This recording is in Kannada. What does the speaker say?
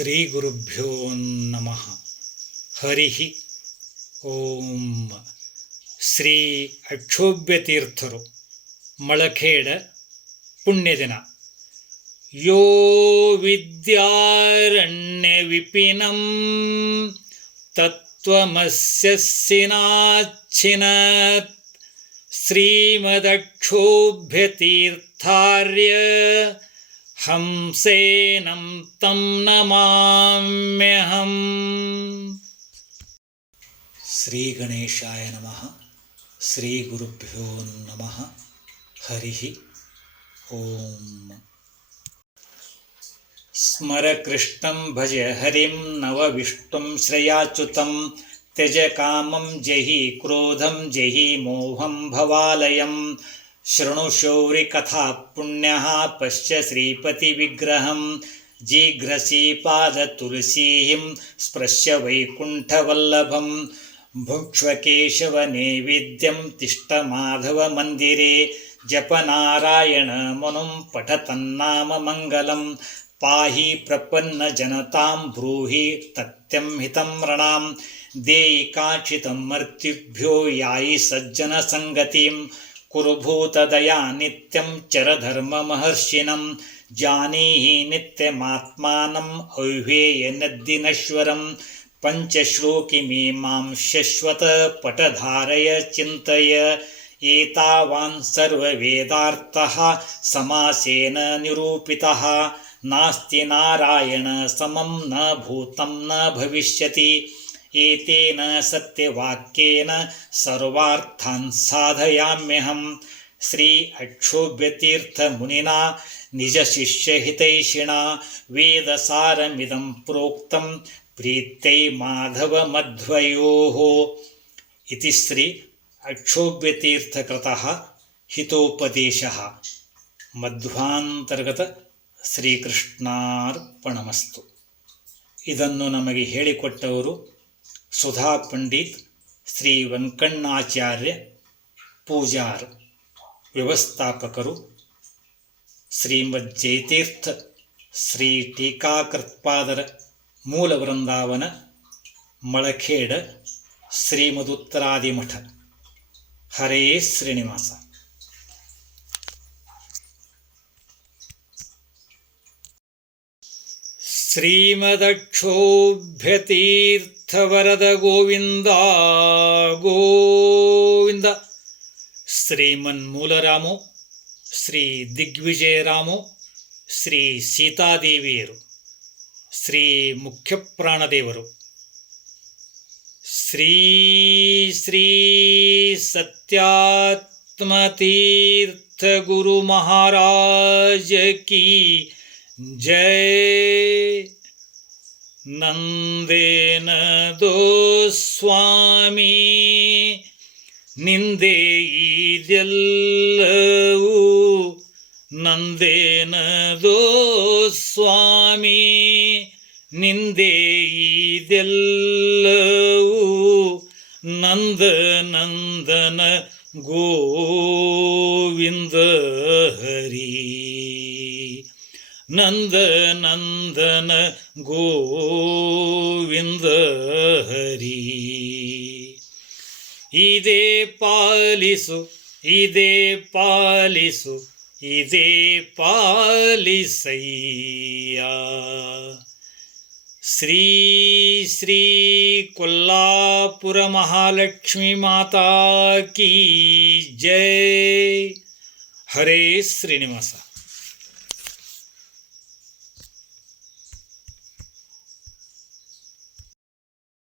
ಶ್ರೀ ಗುರುಭ್ಯೋ ನಮಃ. ಹರಿ ಓಂ. ಶ್ರೀ ಅಕ್ಷೋಭ್ಯತೀರ್ಥರು ಮಳಖೇಡ ಪುಣ್ಯದಿನ. ಯೋ ವಿದ್ಯಾರಣ್ಯ ವಿಪಿನಂ ತತ್ವಮಸ್ಯಸ್ಸಿನಾಚ್ಛಿನತ್ ಶ್ರೀಮದಕ್ಷೋಭ್ಯತೀರ್ಥಾರ್ಯ ಹಂಸೇನಂ ತಂ ನಮಾಮ್ಯಹಂ. ಶ್ರೀ ಗಣೇಶಾಯ ನಮಃ. ಶ್ರೀ ಗುರುಭ್ಯೋ ನಮಃ. ಹರಿ ಓಂ. ಸ್ಮರ ಕೃಷ್ಣಂ ಭಜ ಹರಿಂ ನವವಿಷ್ಣುಂ ಶ್ರೇಯಾಚ್ಯುತಂ ತ್ಯಜ ಕಾಮಂ ಜಹಿ ಕ್ರೋಧಂ ಜಹಿ ಮೋಹಂ ಭವಾಲಯಂ ಶೃಣು ಶೌರಿ ಕಥಾ ಪುಣ್ಯಃ ಪಶ್ಯ ಶ್ರೀಪತಿ ವಿಗ್ರಹಂ ಜಿಘ್ರಸಿ ಪಾದ ತುಳಸೀಂ ಸ್ಪೃಶ್ಯ ವೈಕುಂಠವಲ್ಲಭಂ ಭುಕ್ಷ್ವ ಕೇಶವ ನೈವೇದ್ಯಂ ತಿಷ್ಠ ಮಾಧವ ಮಂದಿರೆ ಜಪ ನಾರಾಯಣ ಮನುಂ ಪಠತನ್ನಾಮ ಮಂಗಲಂ ಪಾಹಿ ಪ್ರಪನ್ನ ಜನತಾಂ ಬ್ರೂಹಿ ತಥ್ಯಂ ಹಿತಂ ರಣಾಂ ದೇಯಿ ಕಾಚಿತಂ ಮರ್ತ್ಯುಭ್ಯೋ ಯಾಯಿ ಸಜ್ಜನ ಸಂಗತಿಂ ಕುರುಭೂತ ದಯಾ ನಿತ್ಯಂ ಚರಧರ್ಮ ಮಹರ್ಷಿಣಂ ಜಾನೀಹಿ ನಿತ್ಯಮಾತ್ಮಾನಂ ಅವ್ಯೇಯ ನದ್ದಿನಶ್ವರಂ ಪಂಚಶ್ಲೋಕಿ ಮೇ ಮಾಂ ಶಶ್ವತ ಪಟಧಾರಯ ಚಿಂತಯ ಏತಾವಾನ್ ಸರ್ವವೇದಾರ್ಥಃ ಸಮಾಸೇನ ನಿರೂಪಿತಃ ನಾಸ್ತಿ ನಾರಾಯಣ ಸಮಂ ನ ಭೂತಂ ನ ಭವಿಷ್ಯತಿ ಏತೇನ ಸತ್ಯವಾಕ್ಯೇನ ಸರ್ವಾರ್ಥಾನ್ ಸಾಧಯಾಮ್ಯಹಂ. ಶ್ರೀ ಅಕ್ಷೋಭ್ಯತೀರ್ಥ ಮುನಿನಾ ನಿಜ ಶಿಷ್ಯ ಹಿತೈಷಿಣಾ ವೇದಸಾರಮಿದಂ ಪ್ರೋಕ್ತಂ ಪ್ರೀತ್ಯೈ ಮಾಧವ ಮಧ್ವಯೋಃ. ಇತಿ ಶ್ರೀ ಅಕ್ಷೋಭ್ಯತೀರ್ಥಕೃತಃ ಹಿತೋಪದೇಶಃ. ಮಧ್ವಾಂತರ್ಗತ ಶ್ರೀಕೃಷ್ಣಾರ್ಪಣಮಸ್ತು. ಇದನ್ನು ನಮಗೆ ಹೇಳಿಕೊಟ್ಟವರು ಸುಧಾ ಪಂಡಿತ್ ಶ್ರೀ ವೆಂಕಣ್ಣಾಚಾರ್ಯ ಪೂಜಾರ್. ವ್ಯವಸ್ಥಾಪಕರು ಶ್ರೀಮದ್ ಜಯತೀರ್ಥ ಶ್ರೀ ಟೀಕಾಕೃತ್ಪಾದರ ಮೂಲ ವೃಂದಾವನ ಮಳಖೇಡ ಶ್ರೀಮದುತ್ತರಾದಿಮಠ. ಹರೇ ಶ್ರೀನಿವಾಸ. ಶ್ರೀಮದಕ್ಷೋಭ್ಯತೀರ್ಥವರದ ಗೋವಿಂದ ಗೋವಿಂದ. ಶ್ರೀಮನ್ಮೂಲರಾಮೋ ಶ್ರೀ ದಿಗ್ವಿಜಯರಾಮೋ ಶ್ರೀ ಸೀತಾದೇವಿಯರು ಶ್ರೀ ಮುಖ್ಯಪ್ರಾಣದೇವರು ಶ್ರೀ ಶ್ರೀ ಸತ್ಯಾತ್ಮತೀರ್ಥ ಗುರು ಮಹಾರಾಜ ಕಿ ಜಯ. ನಂದೇನ ದೋ ಸ್ವಾಮಿ ನಿಂದೆ ಇದೆಲ್ಲವೂ, ನಂದೇನ ದೋ ಸ್ವಾಮಿ ನಿಂದೆ ಇದೆಲ್ಲವೂ, ನಂದ ನಂದನ ಗೋವಿಂದ ಹರಿ, ನಂದ ನಂದನ ಗೋವಿಂದ ಹರಿ. ಇದೇ ಪಾಲಿಸು ಇದೇ ಪಾಲಿಸು ಇದೇ ಪಾಲಿಸಯ್ಯ. ಶ್ರೀ ಶ್ರೀ ಕೊಲ್ಲಾಪುರ ಮಹಾಲಕ್ಷ್ಮೀ ಮಾತಾ ಕೀ ಜೈ. ಹರೇ ಶ್ರೀನಿವಾಸ.